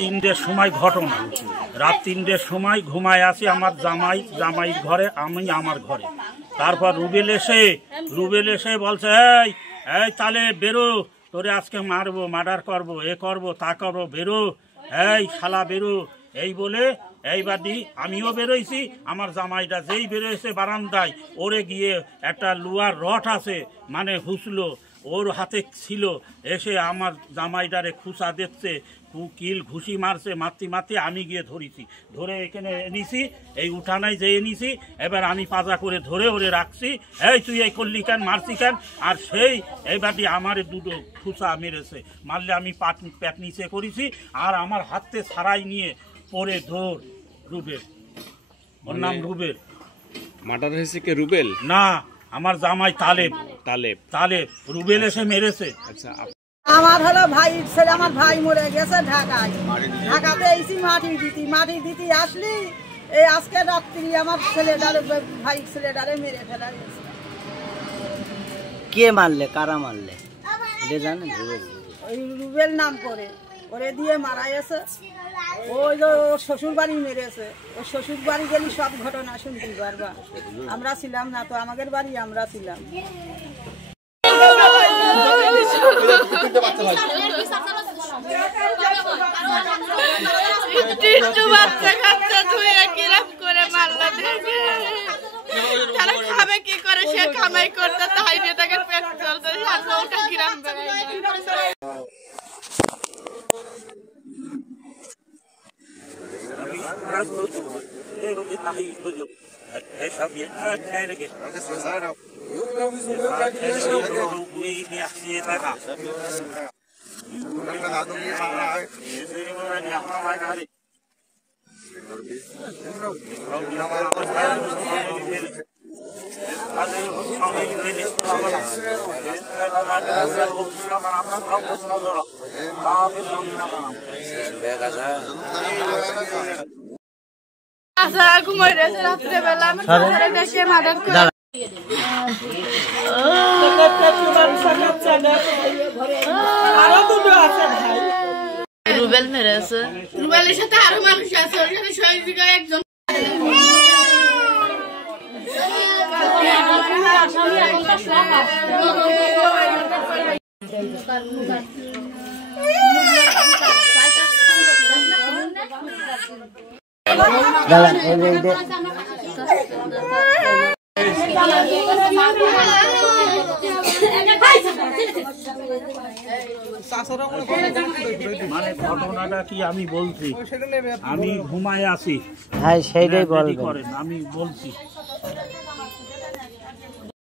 তিনটের সময় ঘটনা, রাত 3টের সময় ঘুমায় আসি আমার জামাইয়ের ঘরে, আমি আমার ঘরে। তারপর রুবেল এসে বলছে, এই তাহলে বেরো, তোরে আজকে মারবো, মার্ডার করবো, এ করবো, তা করবো, বেরো, এই শালা বেরো, এই বলে এইবার আমিও বেরোইছি। আমার জামাইটা যেই বেরোয়েছে বারান্দায়, ওরে গিয়ে একটা লোহার রড আছে মানে হুসলো ওর হাতে ছিল, এসে আমার জামাইটারে খুসা দিচ্ছে, কিল ঘুষি মারছে, মারতে আমি গিয়ে ধরে এখানে এনেছি, এই উঠানায় যে এনেছি। এবার আমি পাজা করে ধরে ওরে রাখছি, এই তুই এই করলি কেন, মারছি কেন? আর সেই এইবারটি আমারে দুটো খুসা মেরেছে, মারলে আমি পেট নিচে করেছি। আর আমার হাতে ছাড়াই নিয়ে পরে ধর রুবেল, ওর নাম রুবেল। মার্ডার হয়েছে কে? রুবেল না, আমার জামাই তালেব। রুবেল এসে মেরেছে। আচ্ছা, আমার হলো ভাই ছেলে, আমার ভাই মরে গেছে ঢাকাতে এসি মাটি দিতে আসলি, এই আজকে রাত্রি আমার ভাই ছেলেটারে মেরে ফেলা গেছে। কে মারলে, কারা মারলে এটা জানেন? ওই রুবেল নাম করে ওরে দিয়ে মারা গেছে। ওই যে ওর শ্বশুর বাড়ি মেরেছে, ওর শ্বশুর বাড়ি গেলি সব ঘটনা শুনতে পারবা। আমরা ছিলাম না তো, আমাদের বাড়ি আমরা ছিলাম। খাবে কি করে, সে কামাই করতে তাই নিয়ে তাকে পেট চলতে কিরাম ঘুমাই রয়েছে রাত্রেবেলা, দেখে মার্ডার করে রুবেল মেরেছে। রুবেলের সাথে আরো মানুষ আছে, ওর সাথে সহযোগিতা একজন। মানে ঘটনাটা কি আমি বলছি, আমি ঘুমায় আছি, হ্যাঁ সেইটাই বলবেন। করেন আমি বলছি।